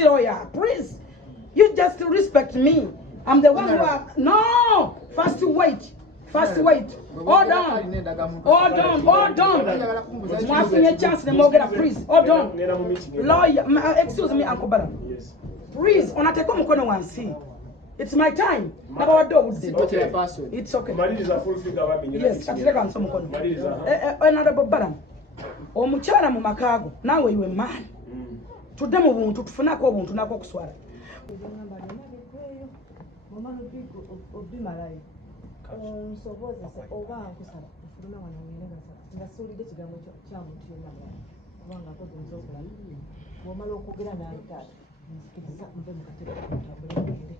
lawyer, please. You just respect me. I'm the one who are no. First wait. Hold on. Chance please. Hold on. Lawyer, excuse me, Uncle Balaam. Yes. Please, it's my time. Okay. It's okay. Yes, another Balaam. Omukyala mu makago nawe iwe man. Tudde mu buntu tufunako obuntu nako kuswala.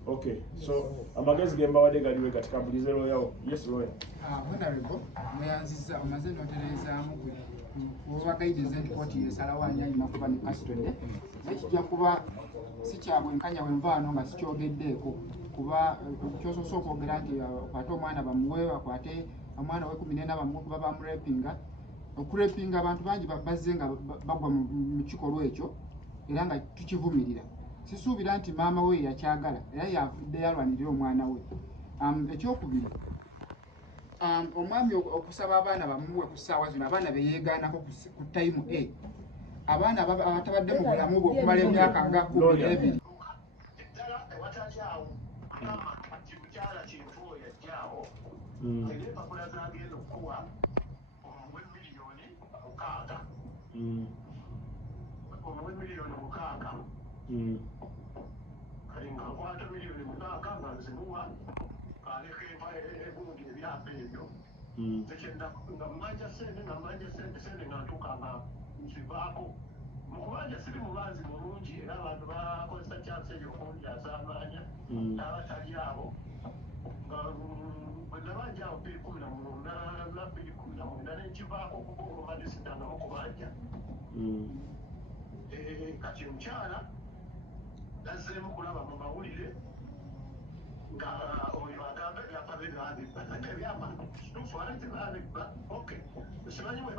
Okay, so amagezi gemba wade galiwe katika bulizero yao. Yes, lawyer. Honorable, mweyanziza amazeno tereza mukuli. Kuba guidance and court yesalawanya imakuba ni Kitone. Ekijja kuba sikyabwe nkanya wenvaano nga sikyogeddeeko kuba kyoso soko grant akwate omwana bamuwe akwate omwana we 14 bamuwe kuba bamurepinga okurepinga abantu bangi bazze nga bagwa mu kikolwa ekyo era nga tukivumirira. Sisuubira nti maama we yakyagala era yavudde yalwanirira omwana we. Ekyokubiri omwami okusaba abaana bamuwe ku ssaawa zino abaana beyeegaanako ku time A abaana abatabadde mu bulamu bwe okumala emyaka nga 12. Mukubanja siri mubanzi mulungi era abantu bakozesa chance eyo okunjazaamanya n'abatali abo nga bwe nabanja awo 2019 n'ekivaako okuba olumadisitanga mukubanja kati omukyala nazzeemu kulaba mu mawulire nga oyo agamba ebyapa bye baabibba ate ebyapa kituufu ali tebaabibba ok simanyi bwe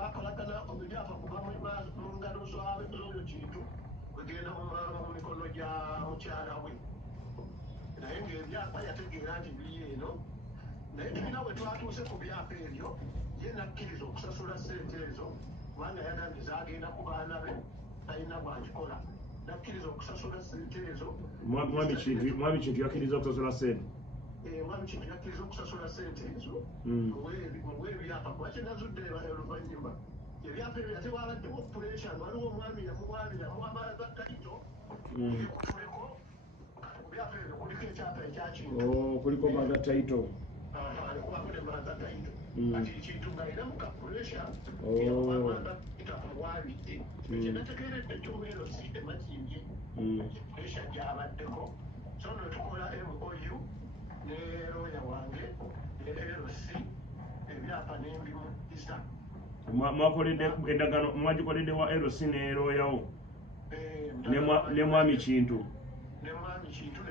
bakolagana ebyapa kuva mu ngalo z'oyo kintu kwegenda mu mikono gya mukyala we naye ng'ebyapa yategeera nti biri eno naye tulina bwe twatuuse ku byapa ebyo ye nakkiriza okusasula ssente ezo kubanga yagambye zagenda ku baana be talina bwakikola nakkiriza okusasula ssente ezo mwami kintu yakkiriza okusasula ssente mwami kintu yakkiriza okusasula ssente ezo muwe ebyapa lwaki nazudde oluvannyuma ebyapa ebyo ate wabaddewo pressure waliwo omwami yamuwamalaza tayito tuleko byapa ebyo kuliko ekyapa ekyakintu kuliko maza tayito alikuwako ne maza tayito ati ekintu nga era muka pressure yawamalaza itamuwabidde ekyenategeredde kyobeero si emakimbye pressure gyabaddeko so no tukola MOU ne lawyer wange ne LLC ebyapa n'embimukisa mwakoledde endagano mwagikoledde wa LC ne lawyer wo ne mwami kintu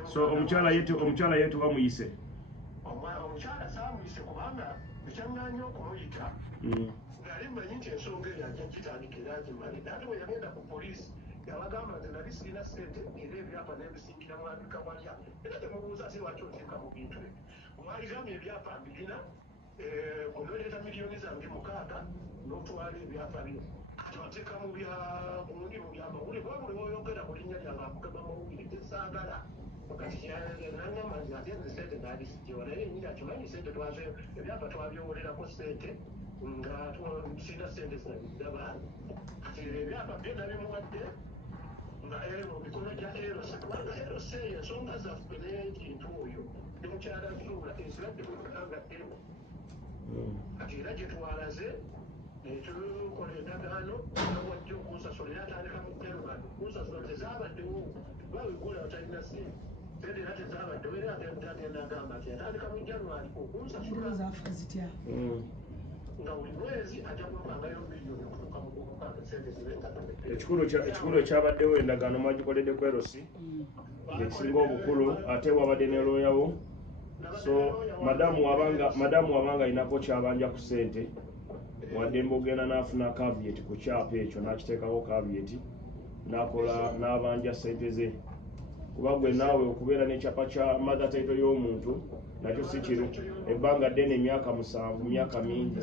so omukyala yetu bamuyise omukyala saamuyise kubanga ekyaŋŋaanya okumuyita ng'ali mmanyi nti ensonga eyo ajja gitandikira agimalidde ate bwe yagenda ku poliisi yabagamba nti nali sirina ssente era ebyapa n'ebisingira mwabika walya era temubuuza si lwaki oteeka mu bintu ebyo mwaligamye ebyapa mbirina kunoleeta miliyoni zange 6 n'otwala ebyapa byo ateeka mu bundi mu byamawulire kuba buli bwoyogera ku linnya lyange akugamba mawulire tesaagala kati nangamba nti ate nze ssente naagisigiwa naye nyini akimanyi ssente twaze ebyapa twabyowolerako ssente nga sirina ssente zinabidabaani kati ebyapa bye nabimuwadde nga mu mikono gya LC kubanga LC eyo ensonga zaffe n'ekintu oyo ne mukyala Zurah ezibadde bwemutangaddemu kati era gye twalaze netukola endagaano wajja okunsasula era atandika mu January kunsasula tezaabaddewo bawegula batalina ssente sente era tezabaddewo era agenda agamba nti atandika mu January okunsasula nga buli mwezi ajja kumpangayo miliyoni okutuuka mu kumukaaga sente ekikulu ekyabaddewo endagaano mwagikoledde ku LC ekisinga obukulu ate wabadde ne lawyer wo so madamu wabanga inako kyabanja ku ssente wadde mbogenda n'afuna caveat ku kyapa ekyo n'akiteekako caveat nakola n'abanja ssente ze kuba gwe naawe okubeera n'ekyapa kya mother title y'omuntu nakyo si kiru ebbanga ddene emyaka 7 myaka mingi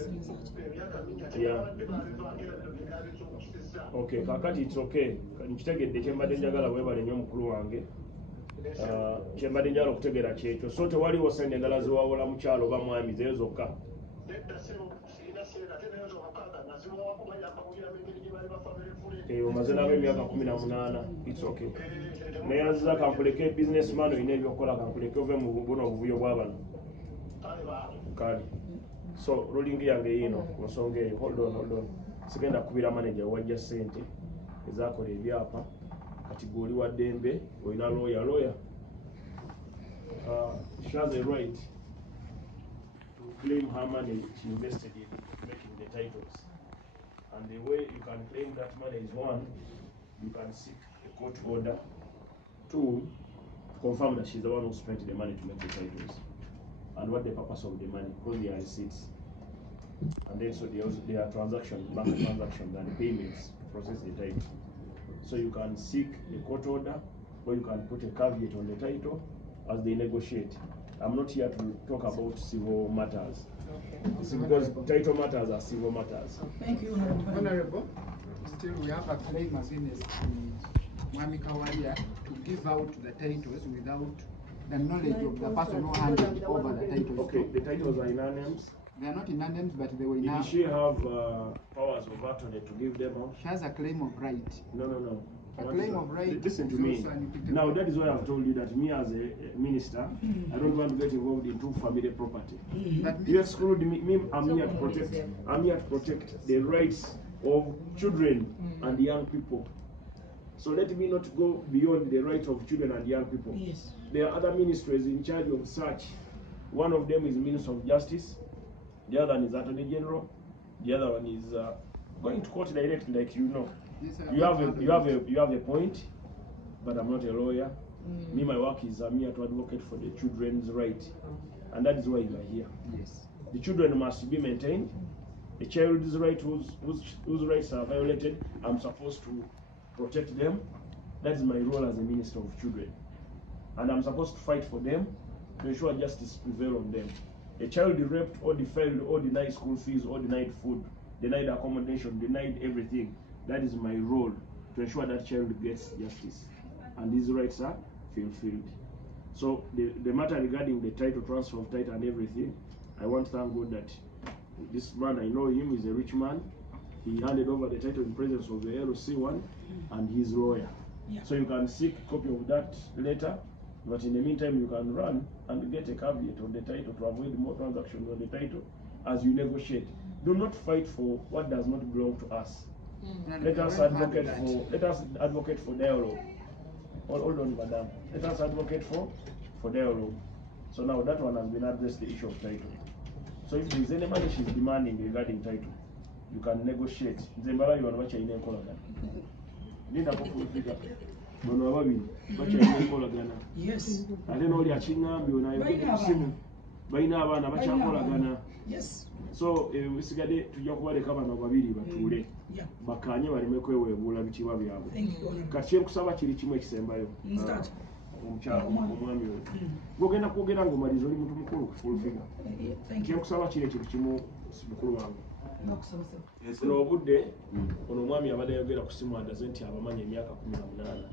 okay kakati it's okay nkitegedde kyembadde njagala weebale nnyo mukulu wange kyembadde njagala okutegeera kyekyo so tewaliwo sente endala ziwawola mukyalo oba mwami zeyo zokka omaze nabo emyaka 18 it's okay neyanziza kankuleke businessman oyina ebyokukola kankuleke ove mu buno obuvuyo bw'abano kale so ruling yange yino ku nsonga eyo hold on sigenda kubira manager wajja ssente ezakola ebyapa kati gwoli wa ddembe olina lawyer she has a right to claim her money she invested in making the titles. And the way you can claim that money is one, you can seek a court order. Two, to confirm that she's the one who spent the money to make the titles. And what the purpose of the money, because there are receipts. And then so there are transactions, bank transactions and payments to process the title. So you can seek a court order or you can put a caveat on the title as they negotiate. I'm not here to talk about civil matters. It's because title matters are civil matters. Thank you, Honorable. Still, we have a claim against Mwami Kawalia to give out the titles without the knowledge of the person who handed over the titles. Okay, the titles are in her names. They are not in her names, but they were in her. Did she have powers of attorney to give them out? She has a claim of right. No. A claim of right. Listen to me. Now that is why I've told you that me as a minister, I don't want to get involved into family property. You exclude me. I'm here to protect the rights of children and young people. So let me not go beyond the rights of children and young people. Yes. There are other ministries in charge of such. One of them is Minister of Justice. The other one is Attorney General. The other one is going to court directly, like you know. You have a point, but I'm not a lawyer. Me, my work is I'm here to advocate for the children's right, and that is why you are here. Yes. The children must be maintained. The child's right whose rights are violated, I'm supposed to protect them. That is my role as a minister of children, and I'm supposed to fight for them to ensure justice prevails on them. A child raped or defiled or denied school fees or denied food, denied accommodation, denied everything. That is my role, to ensure that child gets justice and these rights are fulfilled. So the matter regarding the title, transfer of title and everything, I want to thank God that this man, I know him, is a rich man. He handed over the title in presence of the LOC1 and his lawyer. Yeah. So you can seek a copy of that letter, but in the meantime you can run and get a caveat on the title to avoid more transactions on the title as you negotiate. Do not fight for what does not belong to us. Let us advocate for dialogue. Hold on, madam. Let us advocate for dialogue. So now that one has been addressed, the issue of title. So if there is any money she's demanding regarding title, you can negotiate. Zembala you want to in Kolagana. Linda Populika. Yes. I don't know the Achingambi when I get to see Bainavana Bachakolagana. Yes. So wesigade tujja kubaleka bano babiri batuule bakanye baleme kweweebuula bitibwa byabwe kati kyekusaba kiri kimu ekisembayo omwami oyo gwogenda kwogera ng'omaliza oli muntu mukulu fulfiga kyekusaba kiri ekintu kimu mukulu wange ono obudde ono omwami abadde ayogera ku simu adaze nti abamanyi emyaka 18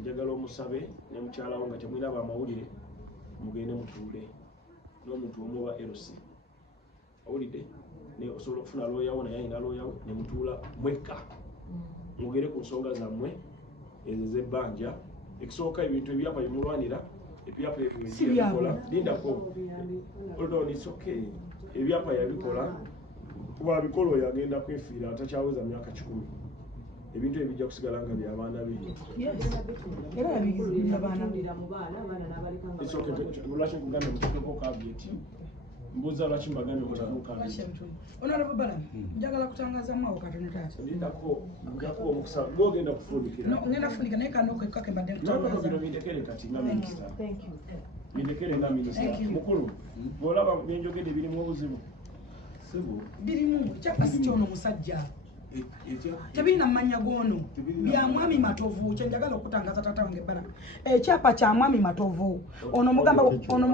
njagala omusabe ne mukyalawo nga temwiraba amawulire mugende mutuule n'omuntu omu wa LC awulidde ne osobola okufuna looyawo naye alina looyawo ne mutuula mwekka mugere ku nsonga zammwe ezo z'ebbanja ekisooka ebintu ebyapa bimulwanira ebyapa ebyokola lindako although it's okay ebyapa yabikola kuba bikola oyo agenda kwefiira atakyaweza myaka 10 ebintu ebijja kusigala nga by'abaana be era bigizibira abaana it's okay lwaki nkugambye muteekeko caveat mbuuza lwaki mbagambye muteekeko Honorable Balaam, njagala kutangaza mwawo katono taata. Lindako omukisa gwogenda kufundikira. No, ngenda kufundika naye kano kake mbadde nkutangaza. No, mindekere kati nga minisita. Thank you. Mindekere nga minisita. Mukulu, bw'olaba byenjogedde birimu obuzibu. Sibu. Birimu, kyapa si kyono musajja. tebirina mmanya goono bya mwami Matovu kyenjagala okutangaza taata wange Balaam ekyapa kya mwami Matovu ono mugamba ono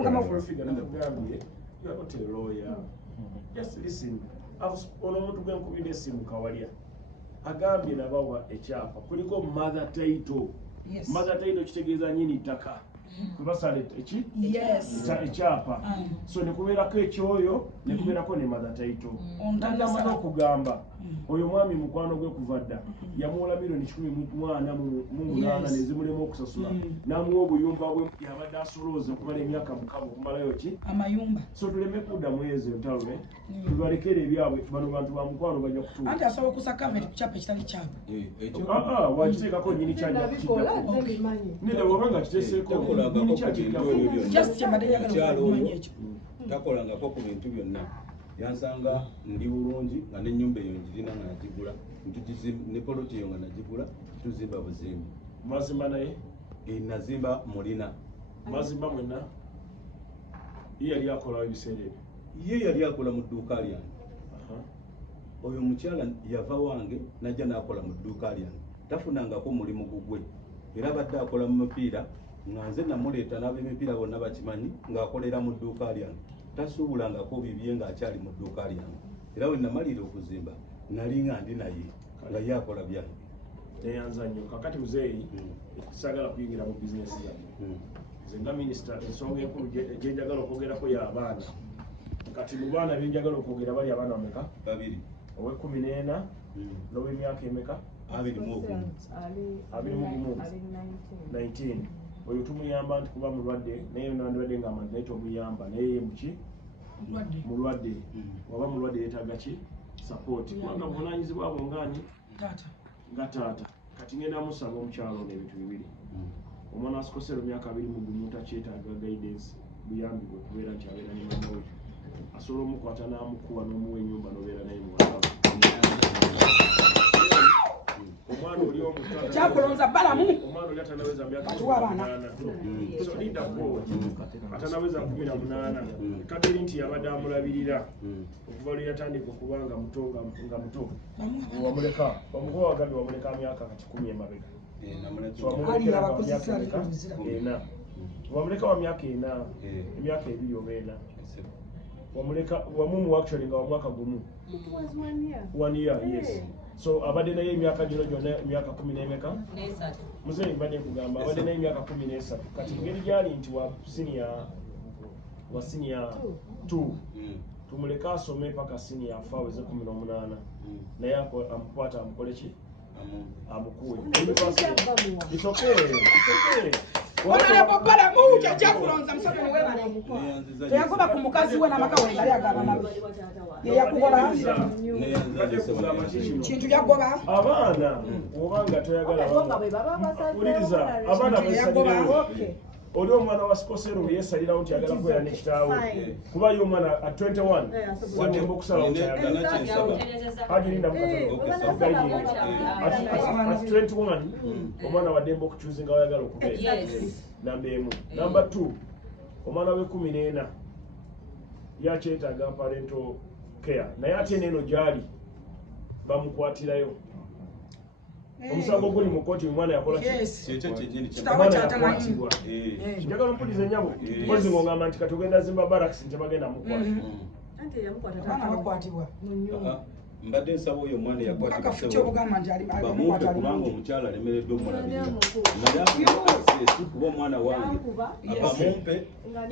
omuntu gwenkubira essimu kawalya agambye nabawa ekyapa kuliko mother title. Mother title kitegeeza nyini ttaka kubasale eki ekyapa so nekubeerako ekyoyo nekubeerako ne mother title. Nagamba okugamba oyo mwami mukwano gwe kuva dda yamuwola milioni 14 nezimulema okusasula namuwa obuyumba bwe yabadde asolooza okumala emyaka mukaaga okumalayo ki amayumba. So tuleme kuddamu ezo entalo tubalekere ebyabwe bano bantu ba mukwano bajja kutuuka anti asobola okusa kaveti ku kyapa ekitali kyabwe wakiteekako nyini kyajja kukijjako nile wabanga kiteeseeko nyini kyakijjako just kyembadde njagala okumanya ekyo takolangako ku bintu byonna yansanga ndi bulungi nga n'ennyumba eyo njirina nga nagigula ne poloti eyo nga nagigula tuzimba buzimbi mazimba naye nazimba mulina mazimba mwenna ye yali akolawo ebiseera ebyo ye yali akola mu dduuka lyange oyo mukyala yava wange najja n'akola mu dduuka lyange tafunangako mulimu gugwe era abadde akola mu mupiira nga nze namuleeta n'ab'emipiira bonna bakimanyi ng'akolera mu dduuka lyange tasuubulangako bibye ng'akyali mu dduuka lyange era we namalira okuzimba nali nga ndi naye nga ye akola byange neyanza nnyo kakati muzeeyi sagala kuyingira mu bizinesi yange nze nga minisita ensonga enkulu gyenjagala okwogerako y'abaana kati mu baana byenjagala okwogera bali abaana bameka babiri owe14 n'ow'emyaka emeka 19 oyo tumuyamba nti kuba mulwadde naye nandibadde ngamba nti naye tomuyamba naye muki mulwadde waba mulwadde yeetaaga ki support kubanga buvunaanyizibwa bwo ngaani nga taata kati ngenda musaba omukyalo n'ebintu bibiri omwana asikosera emyaka 2 mu gumu takyetaaga guidance buyambi bwe kubeera nti abeera ne mama we asobola omukwata n'amukuwa n'omuwa ennyumba n'obeera naye muwala omwana oli kyakulonza Balaam omwana oli atanaweza myaka so linda ko atanaweza 18 kadiri nti yabadde amulabirira okuva lwe yatandika okubanga muto nga muto wamuleka bamukowa wagambye wamuleka myaka kati 10 emabega wamuleka wa myaka 4 emyaka 2 oba 4 wamuleka wamumu actually nga wa mwaka gumu 1 year yes so abadde naye emyaka gino gyonna emyaka 10 n'emeka muzeeyi mbadde nkugamba abadde naye emyaka 13 kati ngeri gyali nti wa senior 2 tumuleka asome paka senior afa aweze 18 naye amukwata amukole ki amukuwe it's okay Honorable Balaam kyakulonza musajja ne webale teyagoba ku mukazi we n'amaka we yali agaba nawe ye yakugoba kintu yagoba abaana obanga toyagala uliriza abaana beyagoba oli omwana wa sikosero yeesalirawo nti yagala kwera ne kitaawe kuba ye omwana at 21 watemba okusalawo kyayagala agirinda at 21 omwana waddemba okukyuzinga wayagala okubeera namba emu namba 2 omwana we 14 yakyetaaga parental care naye ate neeno gyali bamukwatirayo omusango guli mu kooti omwana yakola omwana njagala mpuliriza ennyabo mpozi ng'ogamba nti kati ogenda zimba baraks nti bagenda mukwatibwa mbadde nsaba oyo omwana yakwatibwabamumpe kubanga omukyala alemereddwe omulabirira kuba omwana wange abamumpe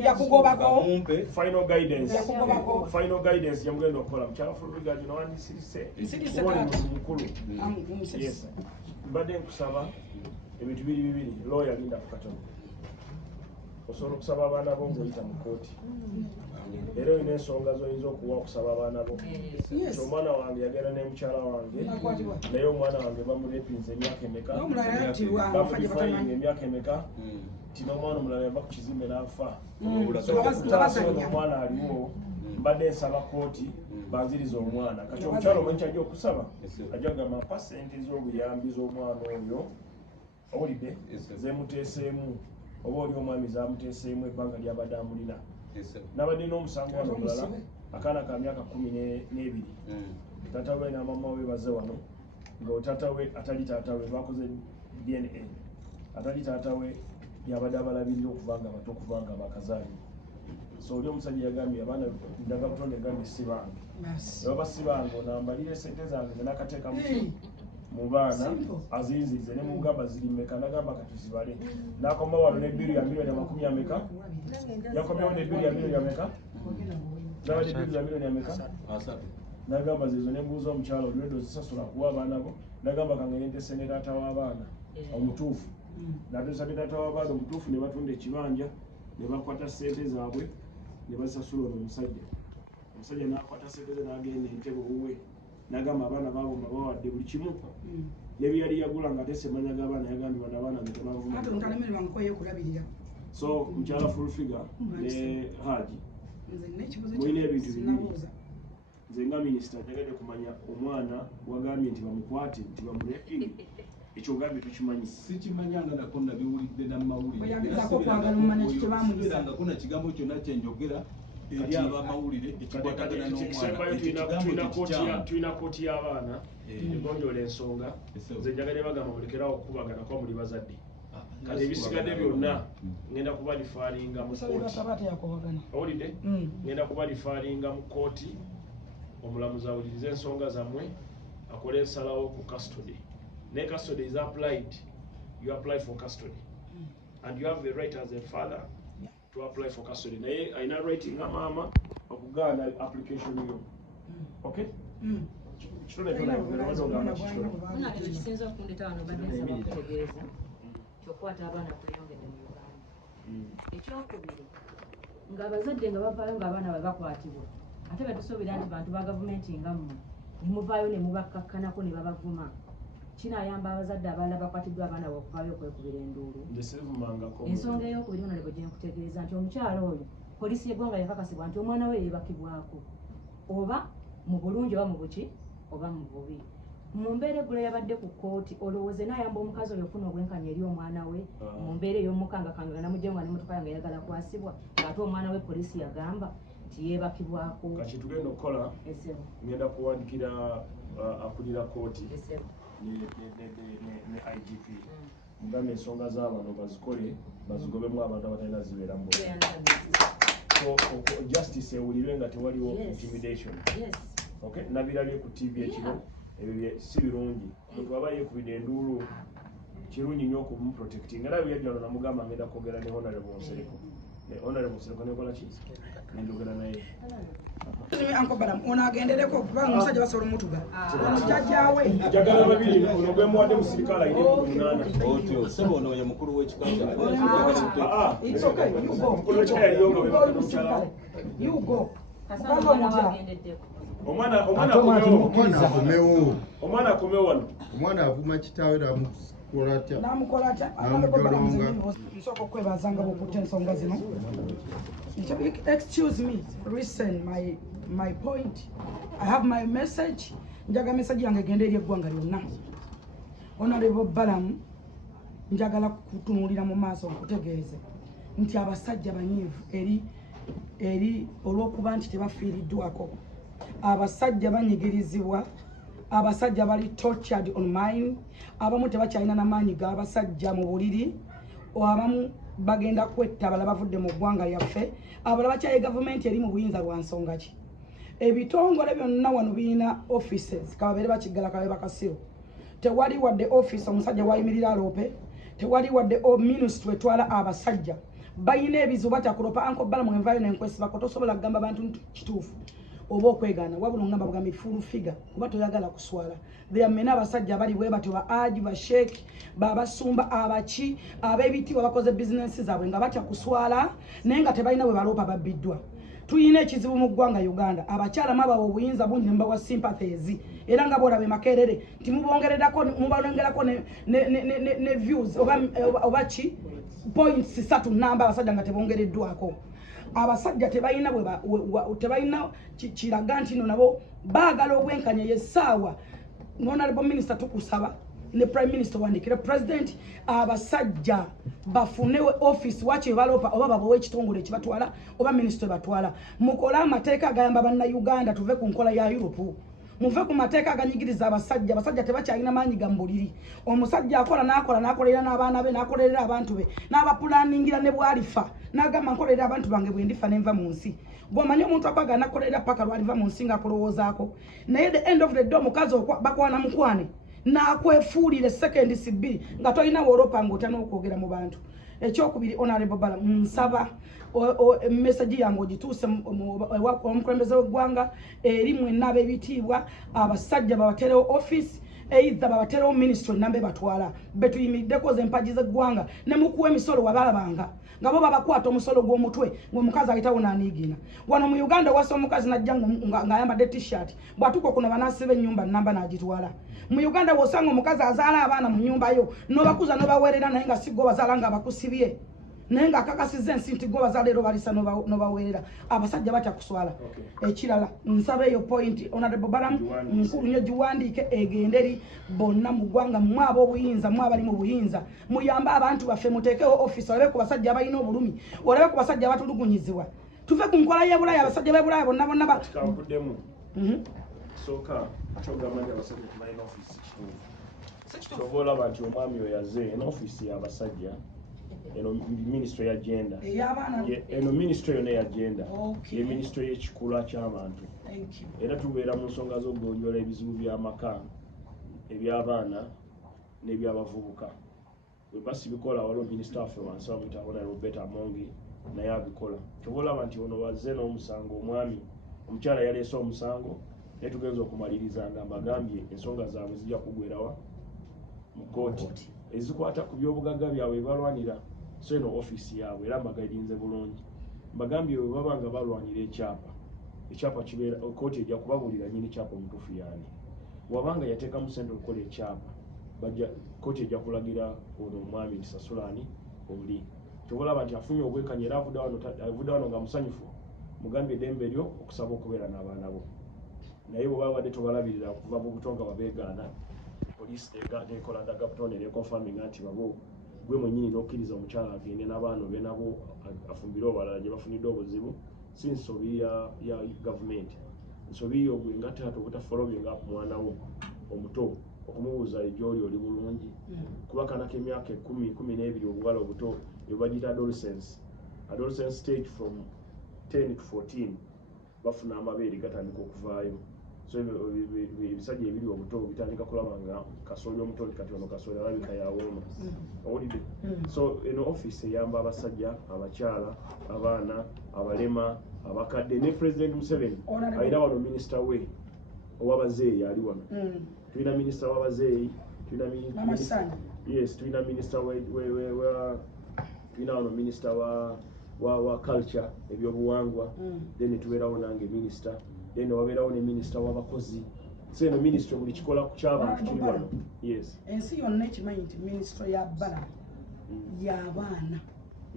yakugobako final guidance yamugenda okukola mukyala fulubiga gino wandisirise mukulu mbadde nkusaba ebintu bibiri lawyer linda ku katono osobola okusaba abaana bo ng'oyita mu kooti era olina ensonga zoyinza okuwa okusaba abaana bo nti omwana wange yagenda ne mukyala wange naye omwana wange bamurepinze emyaka emeka bamudifayinga emyaka emeka ti n'omwana omulala yava ku kizimbe n'afa omwana aliwo mbadde nsaba kooti banziriza omwana kati omukyala omanyi kyajja okusaba ajja kugamba pasente z'obuyambi z'omwana oyo owulidde zemuteeseemu oba oli omwami zamuteeseemu ebbanga lyabadde amulina nabadde n'omusango wano omulala akaana ka myaka 12 tata we na mama we baze wano ngo tata we atali tata we bakoze DNA atali tata we yabadde abalabirira okubanga bato okubanga bakazaali so oli omusajja yagambye abaana ndaga butonde yagambye sibange baba sibange onambalire sente zange nakateeka mu baana azinzize ne mugamba ziri mmeka nagamba katuzibale nakoma wano ne biru ya milioni amakumi ameka yakomyewo ne biru ya milioni ameka zabadde biru ya milioni ameka nagamba zizo ne mbuuza omukyala olwedo zisasula kuwa abaana bo nagamba kangende sene taata w'abaana omutuufu natesabye taata w'abaana omutuufu ne batunda ekibanja ne bakwata sente zaabwe ne basasula ono omusajja n'akwata sente ze n'agenda entebe owuwe nagamba abaana baabo babawadde buli kimu nebyali yagula nga tesemanya g'abaana yagambye bano abaana so mukyala full figure ne Hajji mulina ebintu bibiri nze nga minisita njagadde kumanya omwana wagambye nti bamukwate nti bamuleke ekyo ogambye tukimanyi sikimanyanga nako nabiwulidde namawulirengako na kigambo kyonna kyenjogera eri abamawulire ekikwatagana n'omwana tulina kooti y'abaana egonjoola ensonga nze njagadde bagamba mulekerawo okukubagana kuba muli bazadde kati ebisigadde byonna ngenda kuba lifaalinga mu kooti owulidde ngenda kuba lifaalinga mu kooti omulamuzi awulirize ensonga zammwe akole ensalawo ku custody ne custody is applied you apply for custody and you have the right as a father to apply for custody naye ayina writing nga maama okugaana application yo okay kitone kisinza okundeta wano badde bakutegeeza kyokwata abaana kweyongedde mu Uganda ekyokubiri ng'abazadde nga bavaayo ng'abaana bwe bakwatibwa ate betusuubira nti bantu ba gavumenti nga mmwe ne muvaayo ne mubakakkanako ne babavuma kinayamba abazadde abalala bakwatiddwa abaana bokuvaayo okwekubira enduulu ensonga ey'okubiri ono lebo gyenkutegeeza nti omukyalo oyo poliisi y'eggwanga yakakasibwa nti omwana we yeebakibwako oba mu bulungi oba mu buki oba mu bubi mu mbeera eggula yabadde ku kkooti olowooze naayamba omukazi oyo ofuna obwenkanya eri omwana we mu mbeera ey'omukangakanga namugyenga nemotoka yange yagala kwasibwa ng'ate omwana we poliisi yagamba nti yeebakibwako kati tugenda okukola ngenda kuwandikira akulira kooti ne IGP mugambe ensonga z'abantu bazikole bazigobemu abantu abatalina zibeeramu so justice ewulirwe nga tewaliwo intimidation okay nabirabye ku TV ekiro ebyo si birungi omuntu aba yeekubidde enduulu kirungi nnyo okumuprotecting era byajjano namugamba ngenda kwogera ne honorable Nsereko ne honorable Nsereko nekola ki nenjogera naye Uncle Balaam, ono agendereko kubanga omusajja basobola omutuga ono jjajjaawe njagala babiri ono gwe muwadde musirikale ayina ku 8 otyo sebo ono ye mukulu w'ekika mukulu w'ekika yaliyonga bwe bakamukyala you go omwana akomewo wano omwana avuma kitaawe namukola atya nsooka okwebazanga bwokutta ensonga zino excuse me listen my point I have my message njaga message yange egenda eri eggwanga lyonna Honorable Balaam njagala kutunulira mu maaso nkutegeeze nti abasajja banyiivu eri olw'okuba nti tebafiiriddwako abasajja banyigirizibwa abasajja bali tortured on mind abamu tebakyalina n'amaanyi g'abasajja mu buliri abamu bagenda kwetta abalala bavudde mu ggwanga lyaffe abalala bakyaye gavumenti eri mu buyinza lwa nsonga ki ebitongole byonna wano birina offices kababeere bakiggala kabe bakasiru tewali wadde office omusajja wayimirira aloope tewali wadde ministry etwala abasajja bayina ebizibu batyakulopa Uncle Balaam envayo nenkwesibako tosobola kugamba bantu kituufu oba okwegaana wabula ngamba bugambi full figure kuba toyagala kuswala beamena abasajja abali bwe batyo ba aji ba sheik babasumba abachi abebiti bakoze business zaabwe nga batya kuswala naye nga tebalina bwe baloopa babbiddwa tuyina ekizibu mu ggwanga Uganda abakyala mabawa obuyinza bungi ne mbawa sympathies era nga bolabe makerere nti mubongerako ne views oba ki points 3 namba abasajja nga tebongereddwako abasajja tebalina tebalina kiraga nti no nabo baagala obwenkanya yessaawa honorable minister tukusaba ne prime minister wandikira president abasajja bafune office wache balopa oba babawe ekitongole kibatwala oba minister batwala mukola amateeka agayamba banna Uganda tuve ku nkola ya Europe muve ku mateeka aganyigiriza abasajja tebakyalina maanyi ga mbuliri omusajja akola n'akolera n'abaana be n'akolerera abantu be n'abapulaningira ne bwalifa n'agamba nkolerera abantu bange bwe ndifa nenva mu nsi gw'omanyi omuntu akwagala nakolerera paka lwaliva mu nsi ng'akulowoozaako naye the end of the day omukazi bakwana mukwane n'akwefuulire seconds 2 nga tolina wolopa ng'otana okwogera mu bantu ekyokubiri honorable Balaam nsaba message yange ogituuse omukulembeze w'eggwanga eri mwenna ab'ebitiibwa abasajja babaterewo office either babaterewo ministry nambe batwala betuyimiddeko z'empagi z'eggwanga ne mukuwa emisolo wabalabanga nga bo babakwata omusolo gw'omutwe ng'omukazi ayitawo n'aniigina wano mu Uganda wasa omukazi najja ng'ayambadde t-shirt bw'atuuka okuno banaasiba ennyumba namba n'agitwala mu Uganda wosanga omukazi azaala abaana mu nyumba yo n'obakuza n'obaweerera naye nga si gwe bazaala nga bakusibye naye ng'akakasizza ensi nti gwe bazaala era obalisa n'obaweerera abasajja batya kuswala ekirala nsaba eyo point honorable Balaam nkulu nnyo giwandiike egende eri bonna mu ggwanga mmwe ab'obuyinza mmwe abali mu buyinza muyambe abantu baffe muteekewo office olabe ku basajja abalina obulumi olabe ku basajja abatulugunyizibwa tuve ku nkola y'ebulaaya abasajja b'ebulaaya bonna sooka kyogamba nti abasajja tumalina office kitundu kyova olaba nti omwami oyo yaze n'office y'abasajja eno ministry ya gender eno ministry yonna ya gender ye ministry y'ekikula ky'abantu era tubeera mu nsonga z'okugonjoola ebizibu by'amaka eby'abaana n'ebyabavubuka bwe basibikola waliwo minisita waffe wansi bamuyita honorable Beta Mongi naye abikola kyova olaba nti ono wazze n'omusango omwami omukyala yaleese omusango naye tugenza okumaliriza nga mbagambye ensonga zaabwe zijja kugwerawa mu kooti ezikwata ku byobugagga byabwe balwanira so eno office yaabwe era mbagaidinze bulungi mbagambye bwe baba nga balwanira ekyapa kibeera kooti ejja kubabuulira nyini kyapa omutuufu yaani wabanga yateekamu sente okukola ekyapa kooti ejja kulagira ono omwami nti sasulani oli kyobalaba nti afunye obwenkanya era avudde wano nga musanyufu mugambye eddembe lyo okusaba okubeera n'abaana bo naye bwe babadde tobalabirira kuva mu buto nga babeegaana poliisi ekola ndaga butonde nekonfaminga nti babo gwe mwenyini n'okkiriza omukyala agende n'abaana be nabo afumbire obalala gye bafunidde obuzibu si nsobi ya gavumenti nsobi yo gwe nga taata obutafolowinga mwana wo omuto okumubuuza gy'oli oli bulungi kuba kanako emyaka 10-12 obuwala obuto ebagita adolescence stage from 10 to 14 bafuna amabeere gatandika okuvaayo so ebisajja ebiri obuto bitandika kulaba nga kasooli omuto kati ono kasooli alabika yawooma owulidde so eno office eyamba abasajja abakyala abaana abalema abakadde ne president Museveni alina wano minisita we owabazeeyi ali wano tulina minisita w'abazeeyi tulina minisita tulina wano minisita wa culture ebyobuwangwa then tubeerawo nange minisita then wabeerawo ne minisita w'abakozi so eno minisitule buli kikola ku ky'abantu kiri wano ensi yonna ekimanyi nti minisitule ya Balaam y'abaana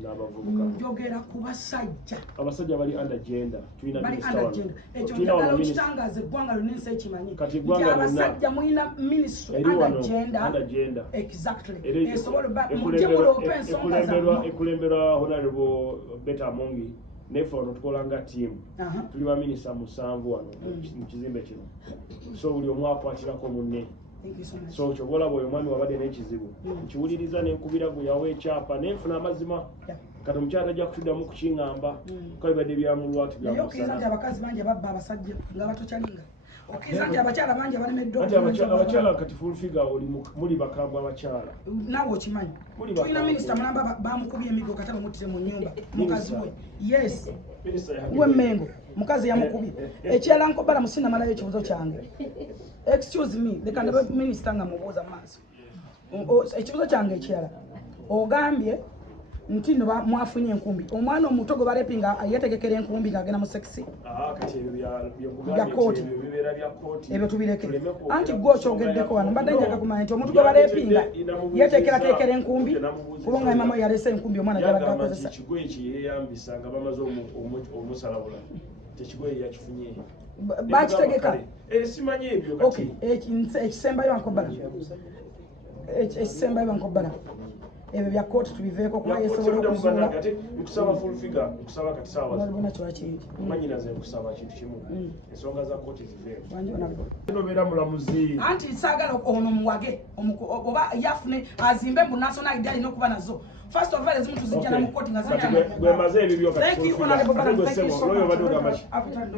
n'abavubuka njogera ku basajja abasajja bali under gender tulina minisita wano ekyo njagala okitangaza eggwanga lyonna ensi ekimanyi nti abasajja mulina minisitule under gender exactly ekulemberwa honorable Beta Mongi nefe wano tukola nga tiimu tuli baminisita 7 wano mu kizimbe kino so buli omu akwatirako munne so kyoboolaba oyo omwami wabadde n'ekizibu nkiwuliriza nenkubira gwe yawa ekyapa nenfuna amazima kati omukyala tajja kutuddamu kukiŋŋamba kuko bibadde byamulwati byamusana nti abakazi bangi ababba abasajja nga batokyalinga okkiza nti abakyala bangi abalemeddwa abakyala kati fulfiga muli bakambwe abakyala naawe okimanyi tulina minisita mulamba bamukubye emigo kata bamutire mu nnyumba mukazi we yes wemmengo mukazi yamukubye ekirala nkobala musina malayo ekibuzo kyange excuse me leka ndabe minisita nga mubuuza maaso ekibuzo kyange ekirala ogambye nti no mwafunye enkumbi omwana omuto gwe balepinga yetegekera enkumbi ng'agenda mu sekisi bya kooti ebyo tubireke anti gwe okyogeddeko wano mbadde njaga kumanya nti omuntu gwe balepinga yetekeratekera enkumbi kubanga mama yalese enkumbi omwana gyabadde akozesa kigoye kyeyeyambisa nga bamaze omusalawula tekigoye yakifunye bakitegeka simanyi ebyo kati ekisembayo ankobala ekisembayo ankobala ebyo bya kooti tubiveeko kuba yesobola okuzuula ate nkusaba full figure nkusaba kati saawa walibona kiwakindi manyinaze nkusaba kintu kimu ensonga za kooti ziveeko wanjibona nobeera mulamuzi anti saagala ono muwage oba yafune azimbe mu national id alina okuba nazo first of all ezimu tuzijjana mu kooti nga gwemaze ebibyo thank you honorable Balaam, thank you so much. ogamba ki African